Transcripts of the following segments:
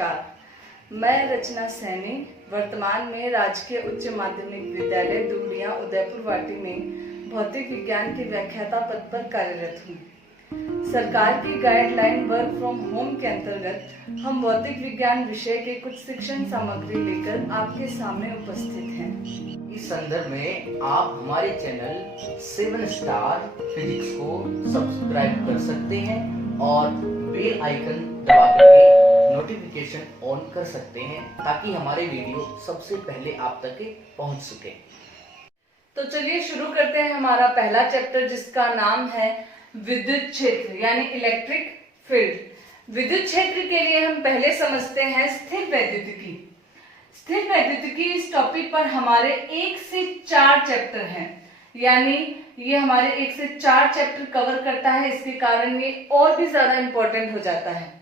नमस्कार, मैं रचना सैनी वर्तमान में राजकीय उच्च माध्यमिक विद्यालय दूरिया उदयपुर वाटी में भौतिक विज्ञान के व्याख्याता पद पर कार्यरत हूँ। सरकार की गाइडलाइन वर्क फ्रॉम होम के अंतर्गत हम भौतिक विज्ञान विषय के कुछ शिक्षण सामग्री लेकर आपके सामने उपस्थित हैं। इस संदर्भ में आप हमारे चैनल 7 स्टार फिजिक्स को सब्सक्राइब कर सकते हैं और बेल आइकन दबा करके नोटिफिकेशन ऑन कर सकते हैं ताकि हमारे वीडियो सबसे पहले आप तक पहुंच सके। तो चलिए शुरू करते हैं हमारा पहला चैप्टर, जिसका नाम है विद्युत क्षेत्र यानी इलेक्ट्रिक फील्ड। विद्युत क्षेत्र के लिए हम पहले समझते हैं स्थिर वैद्युतिकी। स्थिर वैद्युतिकी इस टॉपिक पर हमारे 1 से 4 चैप्टर हैं, यानी ये हमारे 1 से 4 चैप्टर कवर करता है। इसके कारण ये और भी ज्यादा इंपॉर्टेंट हो जाता है।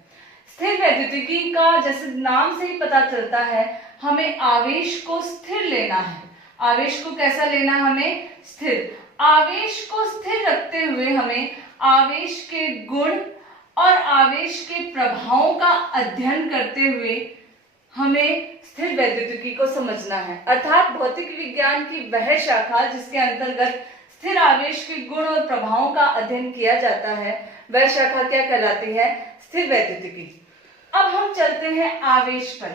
स्थिर वैद्युतिकी का जैसे नाम से ही पता चलता है, हमें आवेश को स्थिर लेना है। आवेश को कैसा लेना है? हमें स्थिर। आवेश को स्थिर रखते हुए हमें आवेश के गुण और आवेश के प्रभावों का अध्ययन करते हुए हमें स्थिर वैद्युतिकी को समझना है, अर्थात भौतिक विज्ञान की वह शाखा जिसके अंतर्गत स्थिर आवेश के गुण और प्रभावों का अध्ययन किया जाता है, वह शाखा क्या कहलाती है? स्थिर वैद्युतिकी। अब हम चलते हैं आवेश पर।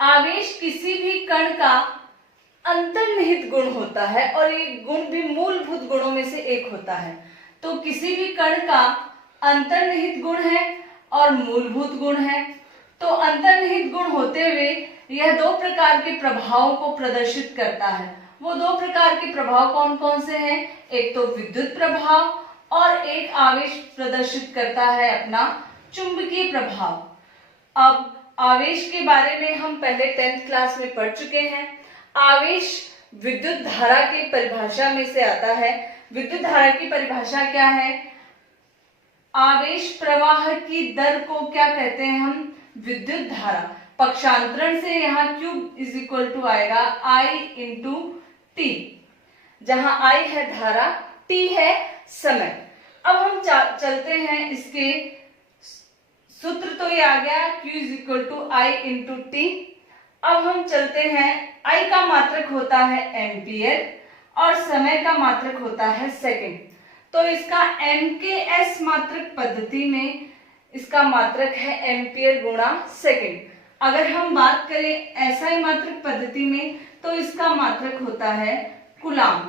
आवेश किसी भी कण का अंतर्निहित गुण होता है और ये गुण भी मूलभूत गुणों में से एक होता है। तो किसी भी कण का अंतर्निहित गुण है और मूलभूत गुण है। तो अंतर्निहित गुण होते हुए यह 2 प्रकार के प्रभावों को प्रदर्शित करता है। वो 2 प्रकार के प्रभाव कौन कौन से हैं? एक तो विद्युत प्रभाव और एक आवेश प्रदर्शित करता है अपना चुंबकीय प्रभाव। अब आवेश के बारे में हम पहले 10th क्लास में पढ़ चुके हैं। आवेश विद्युत धारा की परिभाषा में से आता है। विद्युत धारा की परिभाषा क्या है? आवेश प्रवाह की दर को क्या कहते हैं हम? विद्युत धारा। पक्षांतरण से यहाँ Q इज इक्वल टू आएगा I इंटू टी, जहां I है धारा, T है समय। अब हम चलते हैं, इसके सूत्र तो ये आ गया Q is equal to I into t. अब हम चलते हैं, I का मात्रक होता है एम्पियर और समय का मात्रक होता है सेकंड। तो इसका MKS मात्रक पद्धति में इसका मात्रक है एम्पियर गुणा सेकंड। अगर हम बात करें SI मात्रक पद्धति में तो इसका मात्रक होता है कूलाम।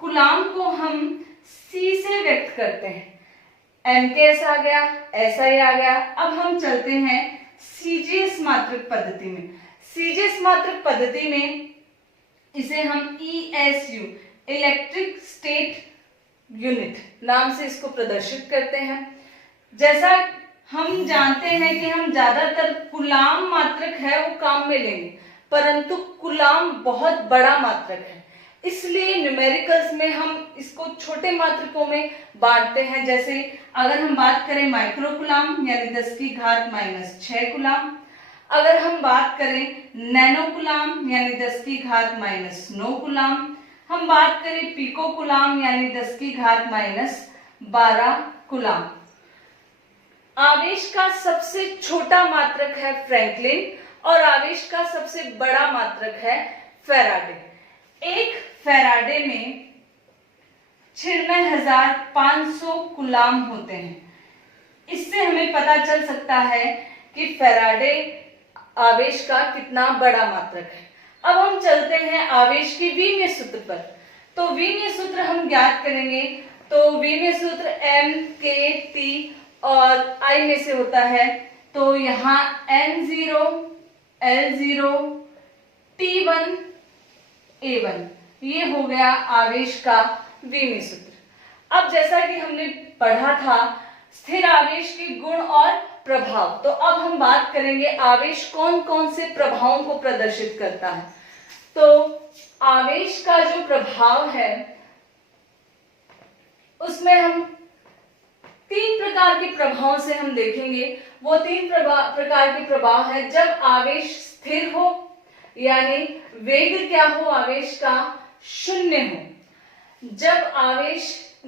कूलाम को हम C से व्यक्त करते हैं। MKS आ गया, SI आ गया। अब हम चलते हैं CGS मात्रक पद्धति में। CGS मात्रक पद्धति में इसे हम ESU इलेक्ट्रिक स्टेट यूनिट नाम से इसको प्रदर्शित करते हैं। जैसा हम जानते हैं कि हम ज्यादातर कूलाम मात्रक है वो काम में लेंगे, परंतु कूलाम बहुत बड़ा मात्रक है, इसलिए न्यूमेरिकल्स में हम इसको छोटे मात्रकों में बांटते हैं। जैसे अगर हम बात करें माइक्रो कूलाम यानी 10 की घात -6 कूलाम, अगर हम बात करें नैनो कूलाम यानी 10 की घात -9 कूलाम, हम बात करें पिको कूलाम यानी 10 की घात -12 कूलाम। आवेश का सबसे छोटा मात्रक है फ्रैंकलिन और आवेश का सबसे बड़ा मात्रक है फैराडे। एक फैराडे में 96,500 कूलाम होते हैं। इससे हमें पता चल सकता है कि फैराडे आवेश का कितना बड़ा मात्रक है। अब हम चलते हैं आवेश की विमीय सूत्र पर। तो विमीय सूत्र हम ज्ञात करेंगे। तो विमीय सूत्र MKT और I में से होता है। तो यहाँ N0 L0 T1 A1 ये हो गया आवेश का विमीय सूत्र। अब जैसा कि हमने पढ़ा था स्थिर आवेश के गुण और प्रभाव, तो अब हम बात करेंगे आवेश कौन कौन से प्रभावों को प्रदर्शित करता है। तो आवेश का जो प्रभाव है उसमें हम 3 प्रकार के प्रभावों से हम देखेंगे। वो 3 प्रकार के प्रभाव है। जब आवेश स्थिर हो यानी वेग क्या हो आवेश का? 0 हो। जब आवेश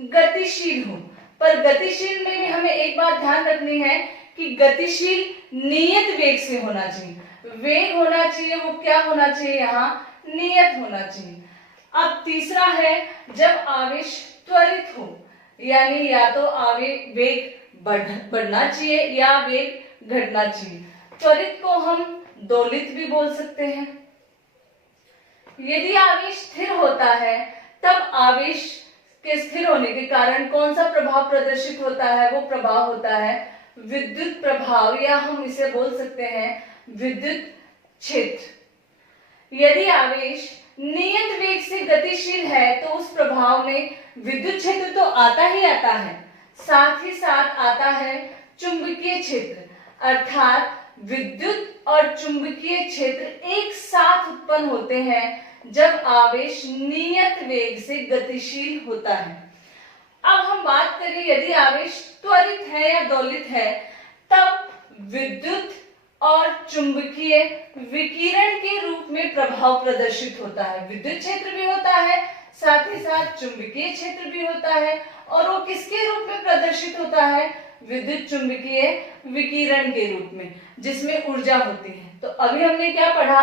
गतिशील हो, पर गतिशील में भी हमें एक बात ध्यान रखनी है कि गतिशील नियत वेग से होना चाहिए। वेग होना चाहिए, वो क्या होना चाहिए यहाँ, नियत होना चाहिए। अब तीसरा है जब आवेश त्वरित हो, यानी या तो वेग बढ़ना चाहिए या वेग घटना चाहिए। त्वरित को हम दोलित भी बोल सकते हैं। यदि आवेश स्थिर होता है तब आवेश के स्थिर होने के कारण कौन सा प्रभाव प्रदर्शित होता है, वो प्रभाव होता है विद्युत प्रभाव, या हम इसे बोल सकते हैं विद्युत क्षेत्र। यदि आवेश नियत वेग से गतिशील है तो उस प्रभाव में विद्युत क्षेत्र तो आता ही आता है, साथ ही साथ आता है चुंबकीय क्षेत्र, अर्थात विद्युत और चुंबकीय क्षेत्र एक साथ उत्पन्न होते हैं जब आवेश नियत वेग से गतिशील होता है। अब हम बात करें यदि आवेश त्वरित है या दोलित है, तब विद्युत और चुंबकीय विकिरण के रूप में प्रभाव प्रदर्शित होता है। विद्युत क्षेत्र भी होता है, साथ ही साथ चुंबकीय क्षेत्र भी होता है, और वो किसके रूप में प्रदर्शित होता है, विद्युत चुंबकीय विकिरण के रूप में, जिसमें ऊर्जा होती है। तो अभी हमने क्या पढ़ा,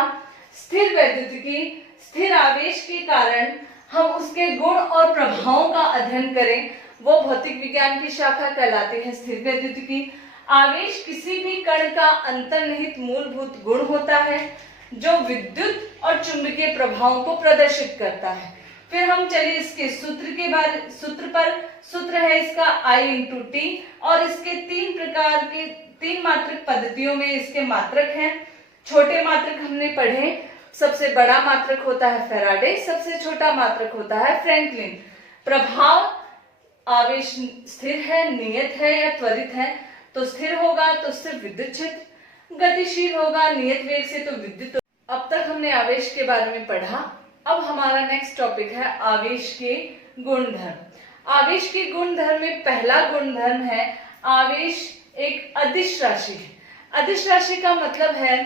स्थिर वैद्युतिकी, स्थिर आवेश के कारण हम उसके गुण और प्रभावों का अध्ययन करें, वो भौतिक विज्ञान की शाखा कहलाती है स्थिर वैद्युतिकी। आवेश किसी भी कण का अंतर्निहित मूलभूत गुण होता है जो विद्युत और चुंबकीय प्रभावों को प्रदर्शित करता है। फिर हम चलिए इसके सूत्र है इसका I×T, और इसके तीन मात्रक पद्धतियों में इसके मात्रक हैं। छोटे मात्रक हमने पढ़े, सबसे बड़ा मात्रक होता है फैराडे, सबसे छोटा मात्रक होता है फ्रैंकलिन। प्रभाव आवेश स्थिर है, नियत है या त्वरित है, तो स्थिर होगा तो सिर्फ विद्युत क्षेत्र, गतिशील होगा नियत वेग से तो विद्युत। अब तक हमने आवेश के बारे में पढ़ा। अब हमारा नेक्स्ट टॉपिक है आवेश के गुणधर्म। आवेश के गुणधर्म में पहला गुणधर्म है आवेश एक अदिश राशि है। अदिश राशि का मतलब है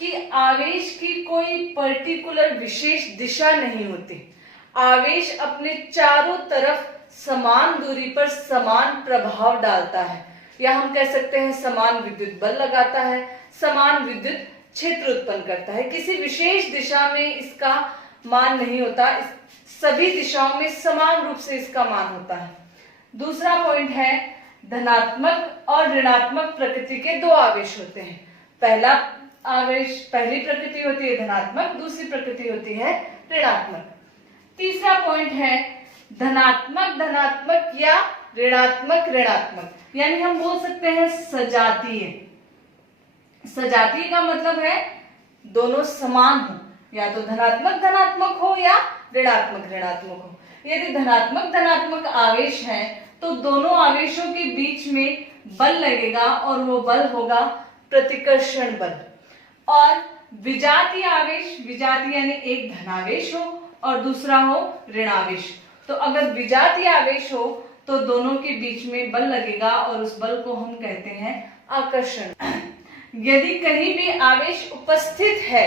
कि आवेश की कोई पर्टिकुलर विशेष दिशा नहीं होती। आवेश अपने चारों तरफ समान दूरी पर समान प्रभाव डालता है, या हम कह सकते हैं समान विद्युत बल लगाता है, समान विद्युत क्षेत्र उत्पन्न करता है। किसी विशेष दिशा में इसका मान नहीं होता, सभी दिशाओं में समान रूप से इसका मान होता है। दूसरा पॉइंट है धनात्मक और ऋणात्मक प्रकृति के दो आवेश होते हैं। पहली प्रकृति होती है धनात्मक, दूसरी प्रकृति होती है ऋणात्मक। तीसरा पॉइंट है धनात्मक या ऋणात्मक, यानी हम बोल सकते हैं सजातीय। सजातीय का मतलब है दोनों समान हो, या तो धनात्मक हो या ऋणात्मक हो। यदि धनात्मक आवेश है तो दोनों आवेशों के बीच में बल लगेगा और वो बल होगा प्रतिकर्षण बल। और विजातीय यानी एक धनावेश हो और दूसरा हो ऋणावेश। तो अगर विजातीय आवेश हो तो दोनों के बीच में बल लगेगा और उस बल को हम कहते हैं आकर्षण। यदि कहीं भी आवेश उपस्थित है,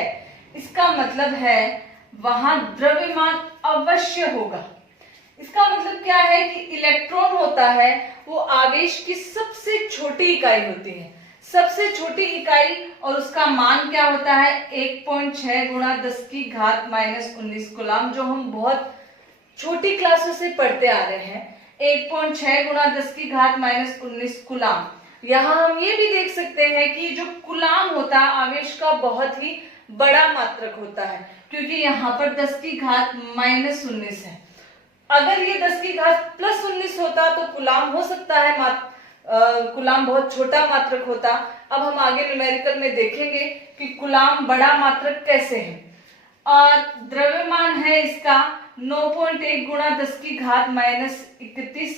इसका मतलब है वहां द्रव्यमान अवश्य होगा। इसका मतलब क्या है कि इलेक्ट्रॉन होता है वो आवेश की सबसे छोटी इकाई होती है, सबसे छोटी इकाई, और उसका मान क्या होता है 1.6 × 10⁻⁻19 कूलाम, जो हम बहुत छोटी क्लासों से पढ़ते आ रहे हैं। 1.6 × 10⁻⁻19 कूलाम। यहाँ हम ये भी देख सकते हैं कि जो कूलाम होता है आवेश का बहुत ही बड़ा मात्रक होता है, क्योंकि यहाँ पर 10⁻⁻19 है। अगर ये 10⁻+19 होता तो कूलाम हो सकता है कूलाम बहुत छोटा मात्रक होता। अब हम आगे न्यूमेरिकल में देखेंगे कि कूलाम बड़ा मात्रक कैसे है। और द्रव्यमान है इसका 9.1 × 10⁻31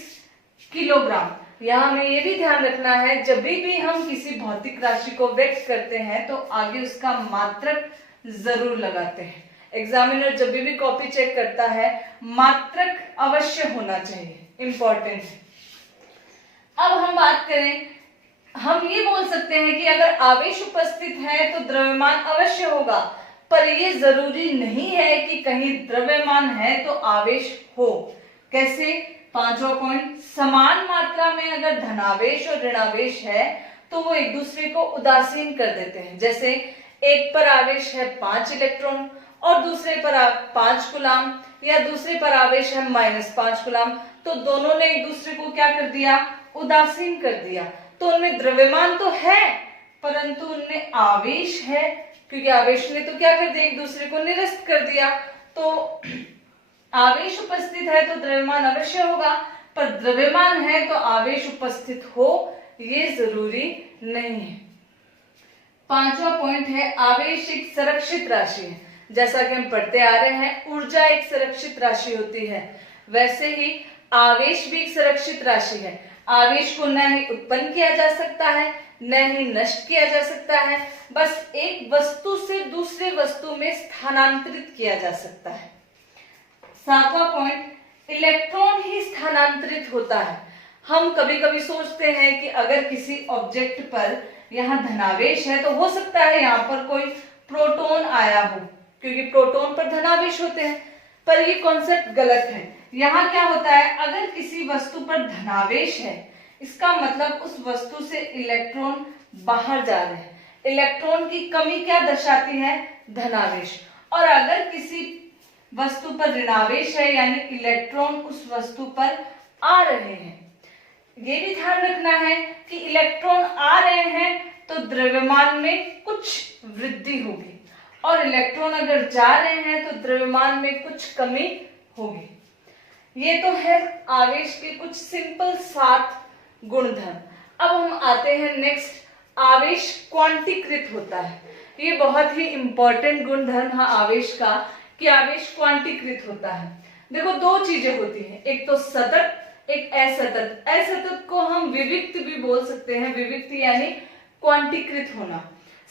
किलोग्राम। यहाँ हमें ये भी ध्यान रखना है जब भी हम किसी भौतिक राशि को व्यक्त करते हैं तो आगे उसका मात्रक जरूर लगाते हैं। एग्जामिनर जब भी कॉपी चेक करता है मात्रक अवश्य होना चाहिए, इंपॉर्टेंट है। अब हम बात करें, हम ये बोल सकते हैं कि अगर आवेश उपस्थित है तो द्रव्यमान अवश्य होगा, पर ये जरूरी नहीं है कि कहीं द्रव्यमान है तो आवेश हो। कैसे? 5वां पॉइंट, समान मात्रा में अगर धनावेश और ऋणावेश है तो वो एक दूसरे को उदासीन कर देते हैं। जैसे एक पर आवेश है 5 इलेक्ट्रॉन और दूसरे पर 5 कूलाम, या दूसरे पर आवेश है -5 कूलाम, तो दोनों ने एक दूसरे को क्या कर दिया, उदासीन कर दिया। तो उनमें द्रव्यमान तो है परंतु उनमें आवेश है, क्योंकि आवेश ने तो क्या कर दिया, एक दूसरे को निरस्त कर दिया। तो आवेश उपस्थित है तो द्रव्यमान अवश्य होगा, पर द्रव्यमान है तो आवेश उपस्थित हो ये जरूरी नहीं है। पांचवा पॉइंट है आवेश एक संरक्षित राशि है। जैसा कि हम पढ़ते आ रहे हैं ऊर्जा एक संरक्षित राशि होती है, वैसे ही आवेश भी एक संरक्षित राशि है। आवेश को न ही उत्पन्न किया जा सकता है न ही नष्ट किया जा सकता है, बस एक वस्तु से दूसरे वस्तु में स्थानांतरित किया जा सकता है। सातवां पॉइंट, इलेक्ट्रॉन ही स्थानांतरित होता है। हम कभी कभी सोचते हैं कि अगर किसी ऑब्जेक्ट पर यहाँ धनावेश है तो हो सकता है यहाँ पर कोई प्रोटॉन आया हो, क्योंकि प्रोटॉन पर धनावेश होते हैं, पर ये कॉन्सेप्ट गलत है। यहाँ क्या होता है, अगर किसी वस्तु पर धनावेश है इसका मतलब उस वस्तु से इलेक्ट्रॉन बाहर जा रहे हैं। इलेक्ट्रॉन की कमी क्या दर्शाती है, धनावेश। और अगर किसी वस्तु पर ऋणावेश है यानी इलेक्ट्रॉन उस वस्तु पर आ रहे हैं। ये भी ध्यान रखना है कि इलेक्ट्रॉन आ रहे हैं तो द्रव्यमान में कुछ वृद्धि होगी, और इलेक्ट्रॉन अगर जा रहे हैं तो द्रव्यमान में कुछ कमी होगी। ये तो है आवेश के कुछ सिंपल 7 गुणधर्म। अब हम आते हैं नेक्स्ट, आवेश क्वांटीकृत होता है। ये बहुत ही इंपॉर्टेंट गुणधर्म है आवेश का कि आवेश क्वांटीकृत होता है। देखो 2 चीजें होती हैं, एक तो सतत एक असतत। असतत को हम विविक्त भी बोल सकते हैं, विविक्त यानी क्वांटीकृत होना।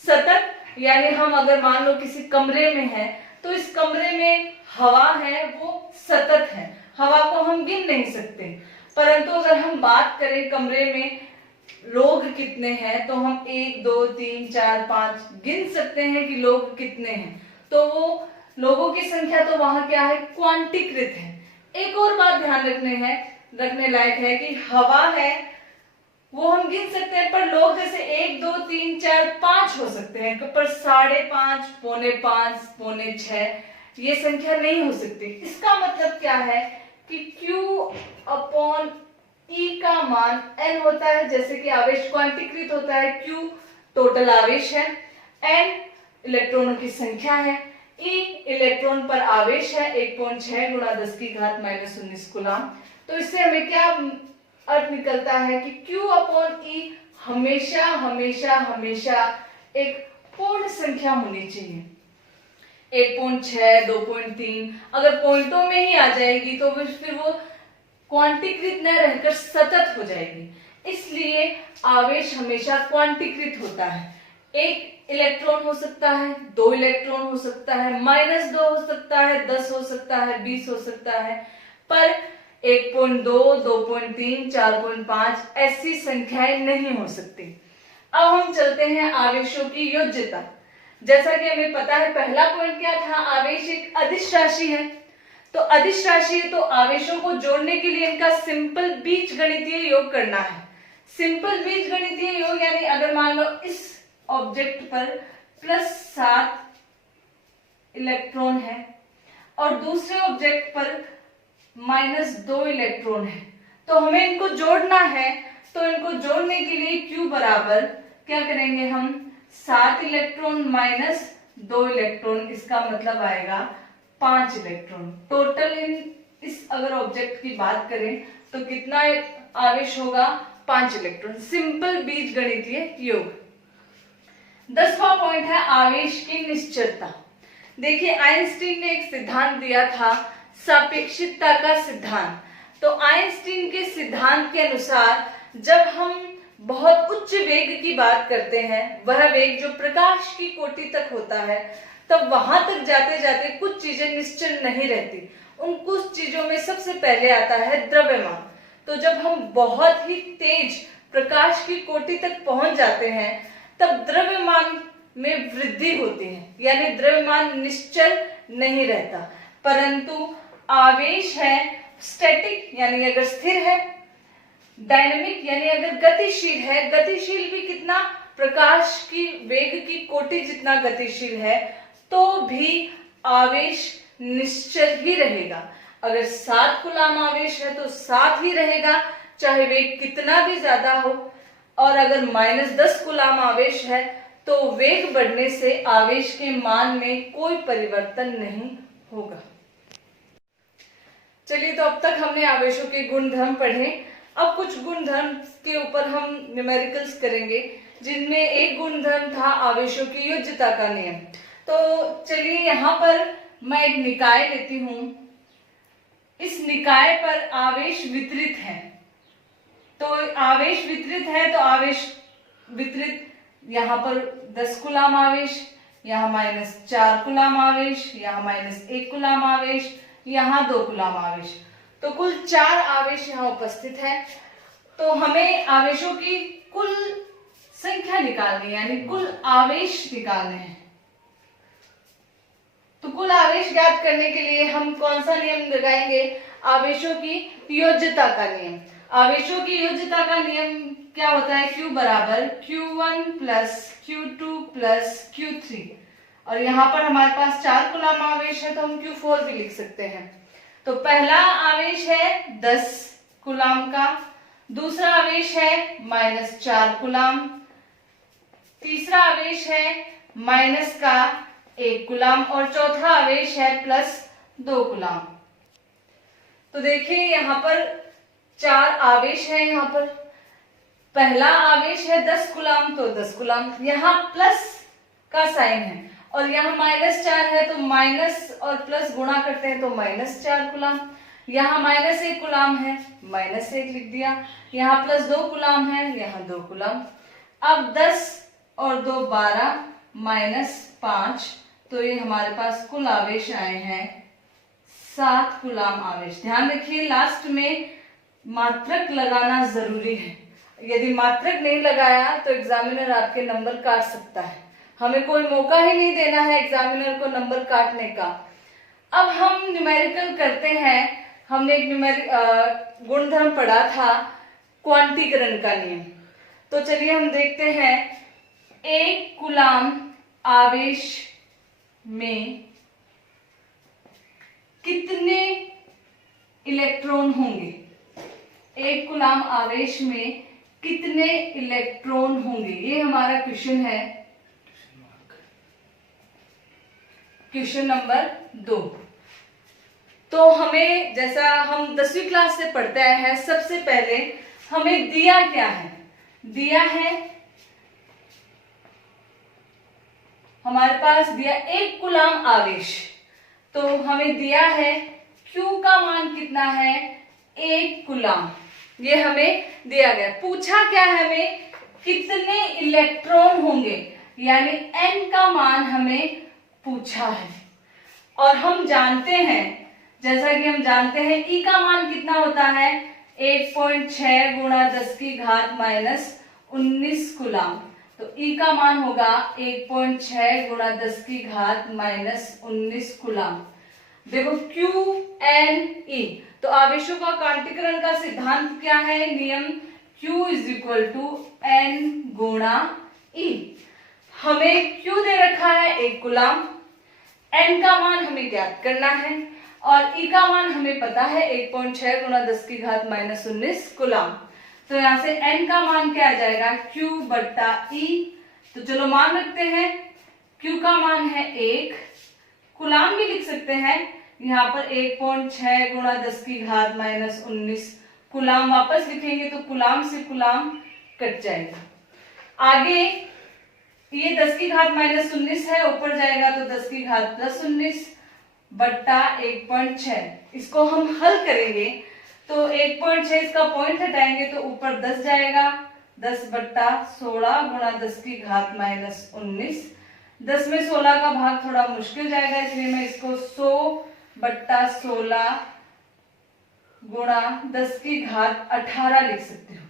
सतत यानी हम अगर मान लो किसी कमरे में हैं तो इस कमरे में हवा है वो सतत है, हवा को हम गिन नहीं सकते। परंतु अगर हम बात करें कमरे में लोग कितने हैं तो हम 1 2 3 4 5 गिन सकते हैं कि लोग कितने हैं, तो वो लोगों की संख्या तो वहां क्या है, क्वांटीकृत है। एक और बात ध्यान रखने लायक है कि हवा है वो हम गिन सकते हैं, पर लोग जैसे 1 2 3 4 5 हो सकते हैं, पर 5.5 पौने 5 पौने 6 ये संख्या नहीं हो सकती। इसका मतलब क्या है कि Q/E का मान N होता है। जैसे कि आवेश क्वांटीकृत होता है, Q टोटल आवेश है, N इलेक्ट्रॉनों की संख्या है, E इलेक्ट्रॉन पर आवेश है 1.6 × 10⁻⁻19 कूलाम। तो इससे हमें क्या अर्थ निकलता है कि Q/E हमेशा हमेशा हमेशा एक पूर्ण संख्या होनी चाहिए। 1.6 2.3 अगर पॉइंटों में ही आ जाएगी तो फिर वो क्वांटीकृत न रहकर सतत हो जाएगी। इसलिए आवेश हमेशा क्वांटीकृत होता है। 1 इलेक्ट्रॉन हो सकता है, 2 इलेक्ट्रॉन हो सकता है, -2 हो सकता है, 10 हो सकता है, 20 हो सकता है, पर 1.2 2.3 4.5 ऐसी संख्याएं नहीं हो सकती। अब हम चलते हैं आवेशों की योज्यता। जैसा कि हमें पता है पहला पॉइंट क्या था, आवेश एक अदिश राशि है। तो अदिश राशि है तो आवेशों को जोड़ने के लिए इनका सिंपल बीजगणितीय योग करना है। सिंपल बीजगणितीय योग यानी अगर मान लो इस ऑब्जेक्ट पर +7 इलेक्ट्रॉन है और दूसरे ऑब्जेक्ट पर -2 इलेक्ट्रॉन है, तो हमें इनको जोड़ना है। तो इनको जोड़ने के लिए Q बराबर क्या करेंगे हम, 7 इलेक्ट्रॉन -2 इलेक्ट्रॉन, इसका मतलब आएगा 5 इलेक्ट्रॉन। टोटल इस अगर ऑब्जेक्ट की बात करें तो कितना आवेश होगा, 5 इलेक्ट्रॉन। सिंपल बीजगणितीय योग। 10वां पॉइंट है आवेश की निश्चलता। देखिए आइंस्टीन ने एक सिद्धांत दिया था, सापेक्षिकता का सिद्धांत। तो आइंस्टीन के सिद्धांत के अनुसार जब हम बहुत उच्च वेग की बात करते हैं, वह वेग जो प्रकाश की कोटि तक होता है, तब वहां तक जाते जाते कुछ चीजें निश्चल नहीं रहती। उन कुछ चीजों में सबसे पहले आता है द्रव्यमान। तो जब हम बहुत ही तेज प्रकाश की कोटि तक पहुंच जाते हैं तब द्रव्यमान में वृद्धि होती है, यानी द्रव्यमान निश्चल नहीं रहता। परंतु आवेश है स्टैटिक, यानी अगर स्थिर है, डायनेमिक यानी अगर गतिशील है, गतिशील भी कितना, प्रकाश की वेग की कोटि जितना गतिशील है, तो भी आवेश निश्चल ही रहेगा। अगर 7 कूलाम आवेश है तो 7 ही रहेगा, चाहे वेग कितना भी ज्यादा हो। और अगर -10 कूलाम आवेश है तो वेग बढ़ने से आवेश के मान में कोई परिवर्तन नहीं होगा। चलिए, तो अब तक हमने आवेशों के गुणधर्म पढ़े। अब कुछ गुणधर्म के ऊपर हम न्यूमेरिकल्स करेंगे, जिनमें एक गुणधर्म था आवेशों की योज्यता का नियम। तो चलिए, यहाँ पर मैं एक निकाय लेती हूं। इस निकाय पर आवेश वितरित है, तो आवेश वितरित है तो आवेश वितरित, यहाँ पर 10 कूलाम आवेश, यहाँ -4 कूलाम आवेश, यहाँ -1 कूलाम आवेश, यहाँ 2 कूलाम आवेश, तो कुल 4 आवेश यहाँ उपस्थित है। तो हमें आवेशों की कुल संख्या निकालनी है, यानी कुल आवेश निकालने हैं। तो कुल आवेश ज्ञात करने के लिए हम कौन सा नियम लगाएंगे? आवेशों की योज्यता का नियम। आवेशों की योज्यता का नियम क्या होता है? Q बराबर Q1 plus Q2 plus Q3। और यहाँ पर हमारे पास 4 कूलाम आवेश है तो हम Q4 भी लिख सकते हैं। तो पहला आवेश है 10 कूलाम का, दूसरा आवेश है -4 कूलाम, तीसरा आवेश है -1 कूलाम और चौथा आवेश है +2 कूलाम। तो देखिए, यहाँ पर 4 आवेश है। यहाँ पर पहला आवेश है 10 कूलाम, तो 10 कूलाम, यहाँ प्लस का साइन है, और यहाँ -4 है तो माइनस और प्लस गुणा करते हैं तो -4 कूलाम। यहाँ -1 कूलाम है, -1 लिख दिया। यहाँ +2 कूलाम है, यहाँ 2 कूलाम। अब 10 और 2 12 -5, तो ये हमारे पास कुल आवेश आए हैं 7 कूलाम आवेश। ध्यान रखिए, लास्ट में मात्रक लगाना जरूरी है। यदि मात्रक नहीं लगाया तो एग्जामिनर आपके नंबर काट सकता है। हमें कोई मौका ही नहीं देना है एग्जामिनर को नंबर काटने का। अब हम न्यूमेरिकल करते हैं। हमने एक गुणधर्म पढ़ा था, क्वांटीकरण का नियम। तो चलिए हम देखते हैं, 1 कूलाम आवेश में कितने इलेक्ट्रॉन होंगे? 1 कूलाम आवेश में कितने इलेक्ट्रॉन होंगे, ये हमारा क्वेश्चन है, क्वेश्चन नंबर 2। तो हमें, जैसा हम 10वीं क्लास से पढ़ते आए हैं, सबसे पहले हमें दिया क्या है? दिया है, हमारे पास दिया 1 कूलाम आवेश, तो हमें दिया है Q का मान कितना है? 1 कूलाम, ये हमें दिया गया। पूछा क्या है हमें? कितने इलेक्ट्रॉन होंगे, यानी N का मान हमें पूछा है। और हम जानते हैं, जैसा कि हम जानते हैं, E का मान कितना होता है? 1.6 गुणा 10 की घात -19 कूलाम। तो E का मान होगा 1.6 गुणा 10 की घात -19 कूलाम। देखो, QNE, तो आवेशों का क्वांटीकरण का सिद्धांत क्या है? नियम Q = N गुणा E। हमें Q दे रखा है 1 कूलाम, N का मान हमें ज्ञात करना है, और E का मान हमें पता है 1.6 गुणा 10 की घात -19 कूलाम। तो यहाँ से N का मान क्या आ जाएगा? Q बट्टा E। तो चलो मान रखते हैं, Q का मान है 1, कूलाम भी लिख सकते हैं, यहाँ पर 1.6 गुणा 10 की घात -19 कूलाम। वापस लिखेंगे तो कूलाम से कूलाम कट जाएगा। आगे ये 10 की घात -19 है, ऊपर जाएगा तो 10 की घात +19 बट्टा 1.6। इसको हम हल करेंगे तो 1.6 इसका पॉइंट हटाएंगे तो ऊपर 10 जाएगा, 10 बट्टा 16 गुणा 10 की घात -19। 10 में 16 का भाग थोड़ा मुश्किल जाएगा, इसलिए मैं इसको 100 बट्टा 16 गुणा 10 की घात 18 लिख सकती हूँ।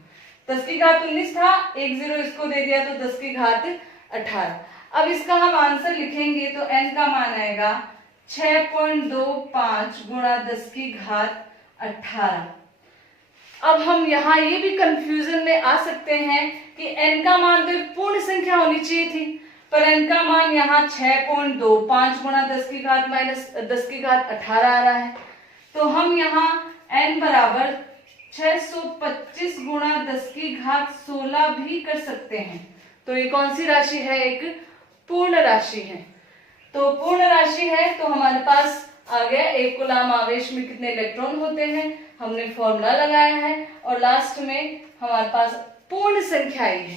10 की घात 19 था, 1 0 इसको दे दिया तो 10 की घात 18। अब इसका हम आंसर लिखेंगे तो n का मान आएगा 6.25 गुणा 10 की घात 18। अब हम यहाँ ये भी कंफ्यूजन में आ सकते हैं कि n का मान तो एक पूर्ण संख्या होनी चाहिए थी, पर n का मान यहाँ 6.25 गुणा 10 की घात माइनस 10 की घात 18 आ रहा है। तो हम यहाँ n बराबर 625 गुणा 10 की घात 16 भी कर सकते हैं। तो ये कौन सी राशि है? एक पूर्ण राशि है। तो पूर्ण राशि है तो हमारे पास आ गया एक कूलाम आवेश में कितने इलेक्ट्रॉन होते हैं, हमने फॉर्मूला लगाया है और लास्ट में हमारे पास पूर्ण संख्या आई है।